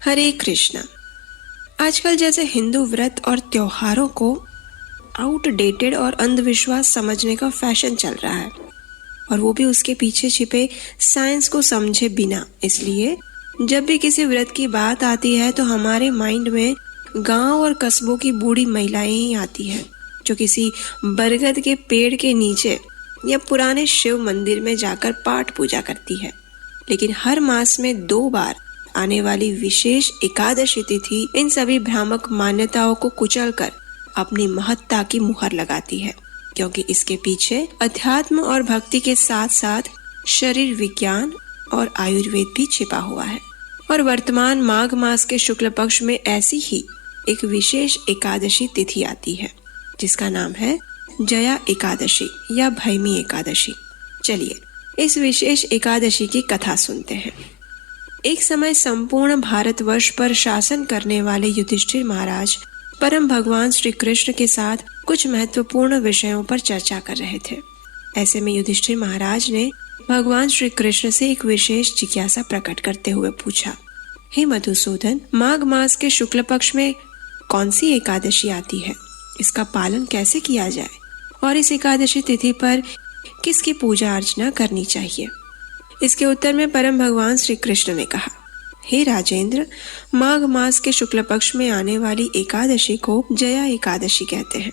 हरे कृष्णा। आजकल जैसे हिंदू व्रत और त्योहारों को आउटडेटेड और अंधविश्वास समझने का फैशन चल रहा है, और वो भी उसके पीछे छिपे साइंस को समझे बिना। इसलिए जब भी किसी व्रत की बात आती है तो हमारे माइंड में गांव और कस्बों की बूढ़ी महिलाएं ही आती है, जो किसी बरगद के पेड़ के नीचे या पुराने शिव मंदिर में जाकर पाठ पूजा करती है। लेकिन हर मास में 2 बार आने वाली विशेष एकादशी तिथि इन सभी भ्रामक मान्यताओं को कुचलकर अपनी महत्ता की मुहर लगाती है, क्योंकि इसके पीछे अध्यात्म और भक्ति के साथ साथ शरीर विज्ञान और आयुर्वेद भी छिपा हुआ है। और वर्तमान माघ मास के शुक्ल पक्ष में ऐसी ही एक विशेष एकादशी तिथि आती है, जिसका नाम है जया एकादशी या भैमी एकादशी। चलिए इस विशेष एकादशी की कथा सुनते हैं। एक समय संपूर्ण भारतवर्ष पर शासन करने वाले युधिष्ठिर महाराज परम भगवान श्री कृष्ण के साथ कुछ महत्वपूर्ण विषयों पर चर्चा कर रहे थे। ऐसे में युधिष्ठिर महाराज ने भगवान श्री कृष्ण से एक विशेष जिज्ञासा प्रकट करते हुए पूछा, हे मधुसूदन, माघ मास के शुक्ल पक्ष में कौन सी एकादशी आती है? इसका पालन कैसे किया जाए और इस एकादशी तिथि पर किसकी पूजा अर्चना करनी चाहिए? इसके उत्तर में परम भगवान श्री कृष्ण ने कहा, हे राजेंद्र, माघ मास के शुक्ल पक्ष में आने वाली एकादशी को जया एकादशी कहते हैं।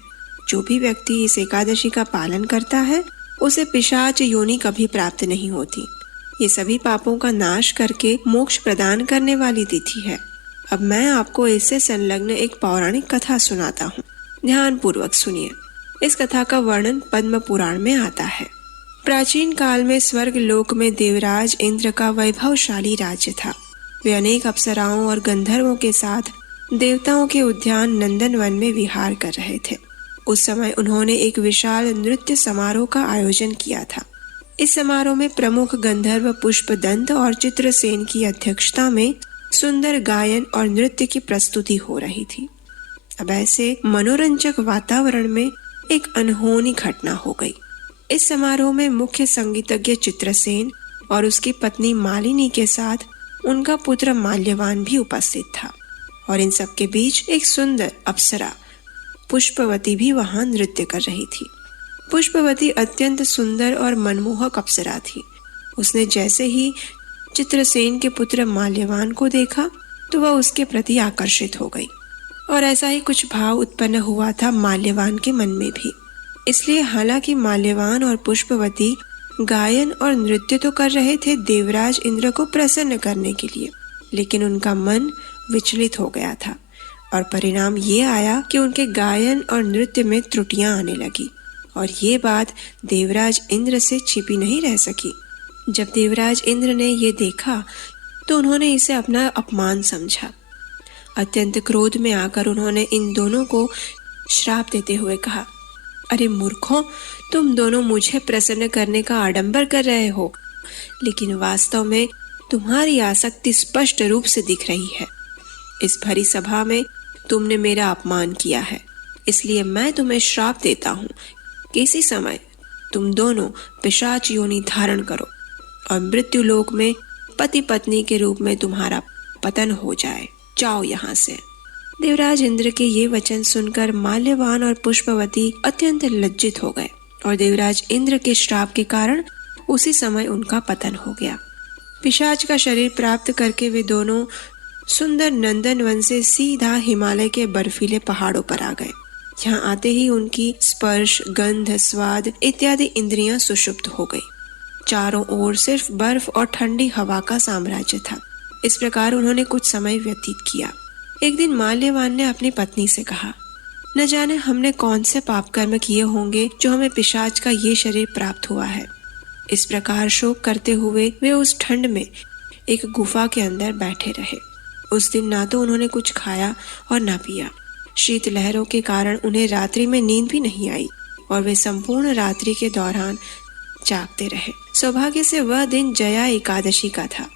जो भी व्यक्ति इस एकादशी का पालन करता है उसे पिशाच योनि कभी प्राप्त नहीं होती। ये सभी पापों का नाश करके मोक्ष प्रदान करने वाली तिथि है। अब मैं आपको इससे संलग्न एक पौराणिक कथा सुनाता हूँ। ध्यान पूर्वक सुनिए। इस कथा का वर्णन पद्म पुराण में आता है। प्राचीन काल में स्वर्ग लोक में देवराज इंद्र का वैभवशाली राज्य था। वे अनेक अप्सराओं और गंधर्वों के साथ देवताओं के उद्यान नंदन वन में विहार कर रहे थे। उस समय उन्होंने एक विशाल नृत्य समारोह का आयोजन किया था। इस समारोह में प्रमुख गंधर्व पुष्पदंत और चित्रसेन की अध्यक्षता में सुंदर गायन और नृत्य की प्रस्तुति हो रही थी। अब ऐसे मनोरंजक वातावरण में एक अनहोनी घटना हो गई। इस समारोह में मुख्य संगीतज्ञ चित्रसेन और उसकी पत्नी मालिनी के साथ उनका पुत्र माल्यवान भी उपस्थित था, और इन सबके बीच एक सुंदर अप्सरा पुष्पवती भी वहां नृत्य कर रही थी। पुष्पवती अत्यंत सुंदर और मनमोहक अप्सरा थी। उसने जैसे ही चित्रसेन के पुत्र माल्यवान को देखा तो वह उसके प्रति आकर्षित हो गई, और ऐसा ही कुछ भाव उत्पन्न हुआ था माल्यवान के मन में भी। इसलिए हालांकि माल्यवान और पुष्पवती गायन और नृत्य तो कर रहे थे देवराज इंद्र को प्रसन्न करने के लिए, लेकिन उनका मन विचलित हो गया था, और परिणाम ये आया कि उनके गायन और नृत्य में त्रुटियां आने लगी। और ये बात देवराज इंद्र से छिपी नहीं रह सकी। जब देवराज इंद्र ने ये देखा तो उन्होंने इसे अपना अपमान समझा। अत्यंत क्रोध में आकर उन्होंने इन दोनों को श्राप देते हुए कहा, अरे मूर्खों, तुम दोनों मुझे प्रसन्न करने का आडंबर कर रहे हो, लेकिन वास्तव में तुम्हारी आसक्ति स्पष्ट रूप से दिख रही है। इस भरी सभा में तुमने मेरा अपमान किया है, इसलिए मैं तुम्हें श्राप देता हूँ कि इसी समय तुम दोनों पिशाच योनि धारण करो और मृत्यु लोक में पति पत्नी के रूप में तुम्हारा पतन हो जाए। जाओ यहाँ से। देवराज इंद्र के ये वचन सुनकर माल्यवान और पुष्पवती अत्यंत लज्जित हो गए, और देवराज इंद्र के श्राप के कारण उसी समय उनका पतन हो गया। पिशाच का शरीर प्राप्त करके वे दोनों सुंदर नंदन वन से सीधा हिमालय के बर्फीले पहाड़ों पर आ गए। यहाँ आते ही उनकी स्पर्श, गंध, स्वाद इत्यादि इंद्रियां सुषुप्त हो गई। चारों ओर सिर्फ बर्फ और ठंडी हवा का साम्राज्य था। इस प्रकार उन्होंने कुछ समय व्यतीत किया। एक दिन माल्यवान ने अपनी पत्नी से कहा, न जाने हमने कौन से पाप कर्म किए होंगे जो हमें पिशाच का ये शरीर प्राप्त हुआ है। इस प्रकार शोक करते हुए वे उस ठंड में एक गुफा के अंदर बैठे रहे। उस दिन ना तो उन्होंने कुछ खाया और ना पिया। शीत लहरों के कारण उन्हें रात्रि में नींद भी नहीं आई, और वे संपूर्ण रात्रि के दौरान जागते रहे। सौभाग्य से वह दिन जया एकादशी का था।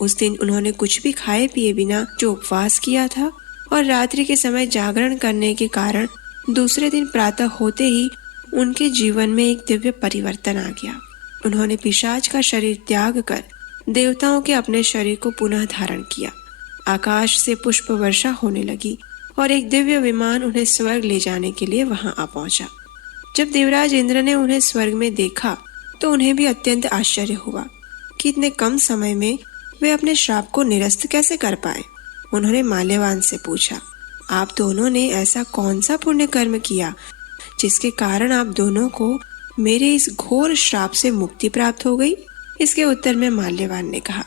उस दिन उन्होंने कुछ भी खाए पिए बिना जो उपवास किया था, और रात्रि के समय जागरण करने के कारण दूसरे दिन प्रातः होते ही उनके जीवन में एक दिव्य परिवर्तन आ गया। उन्होंने पिशाच का शरीर त्याग कर देवताओं के अपने शरीर को पुनः धारण किया। आकाश से पुष्प वर्षा होने लगी और एक दिव्य विमान उन्हें स्वर्ग ले जाने के लिए वहां आ पहुंचा। जब देवराज इंद्र ने उन्हें स्वर्ग में देखा तो उन्हें भी अत्यंत आश्चर्य हुआ कि इतने कम समय में वे अपने श्राप को निरस्त कैसे कर पाए। उन्होंने माल्यवान से पूछा, आप दोनों ने ऐसा कौन सा पुण्य कर्म किया जिसके कारण आप दोनों को मेरे इस घोर श्राप से मुक्ति प्राप्त हो गई? इसके उत्तर में माल्यवान ने कहा,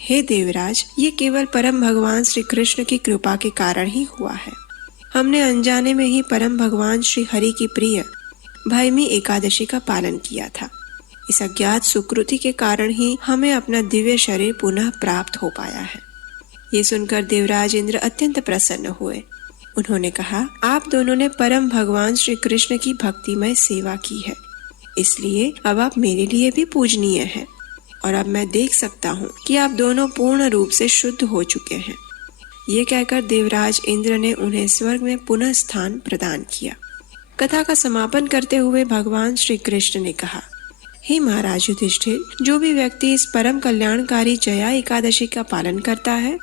हे देवराज, ये केवल परम भगवान श्री कृष्ण की कृपा के कारण ही हुआ है। हमने अनजाने में ही परम भगवान श्री हरि की प्रिय भैमी एकादशी का पालन किया था। इस अज्ञात सुकृति के कारण ही हमें अपना दिव्य शरीर पुनः प्राप्त हो पाया है। ये सुनकर देवराज इंद्र अत्यंत प्रसन्न हुए। उन्होंने कहा, आप दोनों ने परम भगवान श्री कृष्ण की भक्तिमय सेवा की है, इसलिए अब आप मेरे लिए भी पूजनीय हैं और अब मैं देख सकता हूँ कि आप दोनों पूर्ण रूप से शुद्ध हो चुके हैं। ये कहकर देवराज इंद्र ने उन्हें स्वर्ग में पुनः स्थान प्रदान किया। कथा का समापन करते हुए भगवान श्री कृष्ण ने कहा, हे महाराज युधिष्ठिर, जो भी व्यक्ति इस परम कल्याणकारी जया एकादशी का पालन करता है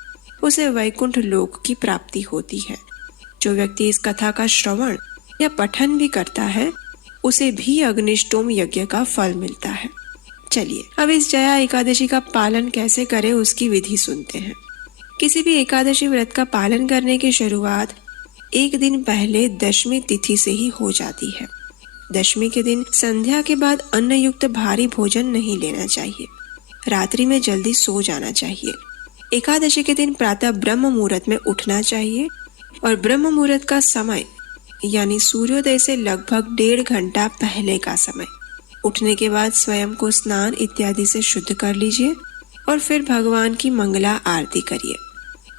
उसे वैकुंठ लोक की प्राप्ति होती है। जो व्यक्ति इस कथा का श्रवण या पठन भी करता है उसे भी अग्निष्टोम यज्ञ का फल मिलता है। चलिए अब इस जया एकादशी का पालन कैसे करें उसकी विधि सुनते हैं। किसी भी एकादशी व्रत का पालन करने की शुरुआत एक दिन पहले दशमी तिथि से ही हो जाती है। दशमी के दिन संध्या के बाद अन्न युक्त भारी भोजन नहीं लेना चाहिए। रात्रि में जल्दी सो जाना चाहिए। एकादशी के दिन प्रातः ब्रह्म मुहूर्त में उठना चाहिए और ब्रह्म मुहूर्त का समय यानी सूर्योदय से लगभग 1.5 घंटा पहले का समय। उठने के बाद स्वयं को स्नान इत्यादि से शुद्ध कर लीजिए और फिर भगवान की मंगला आरती करिए।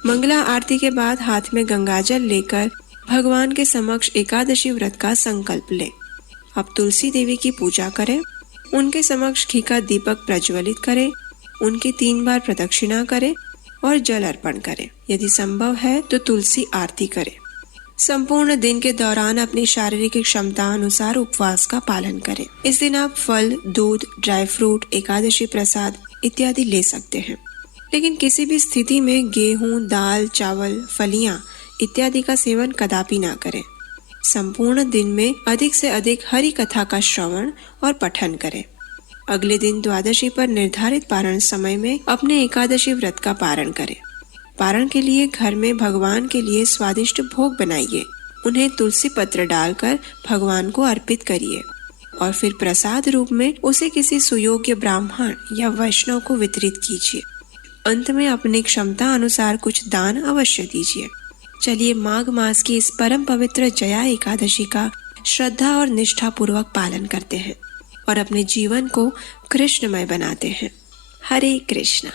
मंगला आरती के बाद हाथ में गंगाजल लेकर भगवान के समक्ष एकादशी व्रत का संकल्प लें। अब तुलसी देवी की पूजा करें, उनके समक्ष घी का दीपक प्रज्वलित करें, उनकी 3 बार प्रदक्षिणा करें और जल अर्पण करें। यदि संभव है तो तुलसी आरती करें। संपूर्ण दिन के दौरान अपनी शारीरिक क्षमता अनुसार उपवास का पालन करें। इस दिन आप फल, दूध, ड्राई फ्रूट, एकादशी प्रसाद इत्यादि ले सकते हैं, लेकिन किसी भी स्थिति में गेहूं, दाल, चावल, फलियां इत्यादि का सेवन कदापि ना करें। संपूर्ण दिन में अधिक से अधिक हरि कथा का श्रवण और पठन करें। अगले दिन द्वादशी पर निर्धारित पारण समय में अपने एकादशी व्रत का पारण करें। पारण के लिए घर में भगवान के लिए स्वादिष्ट भोग बनाइए। उन्हें तुलसी पत्र डालकर भगवान को अर्पित करिए और फिर प्रसाद रूप में उसे किसी सुयोग्य ब्राह्मण या वैष्णव को वितरित कीजिए। अंत में अपनी क्षमता अनुसार कुछ दान अवश्य दीजिए। चलिए माघ मास की इस परम पवित्र जया एकादशी का श्रद्धा और निष्ठा पूर्वक पालन करते हैं और अपने जीवन को कृष्णमय बनाते हैं। हरे कृष्णा।